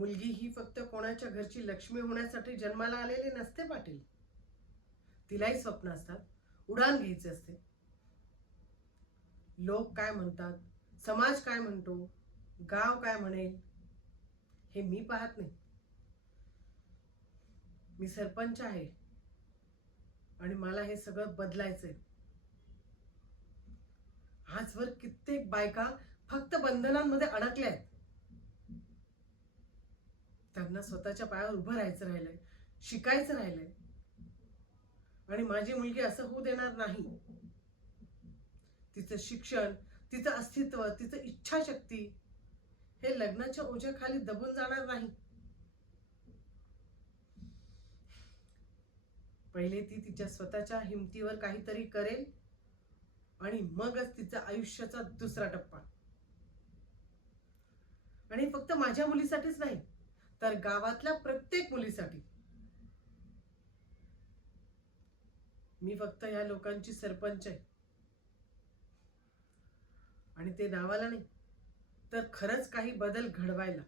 मुलगी ही फक्त कोणाच्या घरची लक्ष्मी होण्यासाठी जन्माला आलेली नसते पाटील. तिलाही स्वप्न असतात, उडान घ्यायचे असते. लोक काय म्हणतात, समाज काय म्हणतो, गाव काय म्हणेल, हे मी पाहत नाही. मी सरपंच आहे आणि मला हे सगळं बदलायचंय. आजवर कित्येक बायका फक्त बंधनांमध्ये अडकल्या आहेत. त्यांना स्वतःच्या पायावर उभं राहायचं राहिलंय, शिकायचं राहिलंय. आणि माझी मुलगी असं होऊ देणार नाही. तिचं शिक्षण, तिचं अस्तित्व, तिचं इच्छाशक्ती हे लग्नाच्या ओझ्याखाली दबून जाणार नाही. पहिले ती तिच्या स्वतःच्या हिमतीवर काहीतरी करेल आणि मगच तिचा आयुष्याचा दुसरा टप्पा. आणि फक्त माझ्या मुलीसाठीच नाही, तर गावातल्या प्रत्येक मुलीसाठी. मी फक्त या लोकांची सरपंच आहे. आणि ते नावाला नाही, तर खरंच काही बदल घडवायला.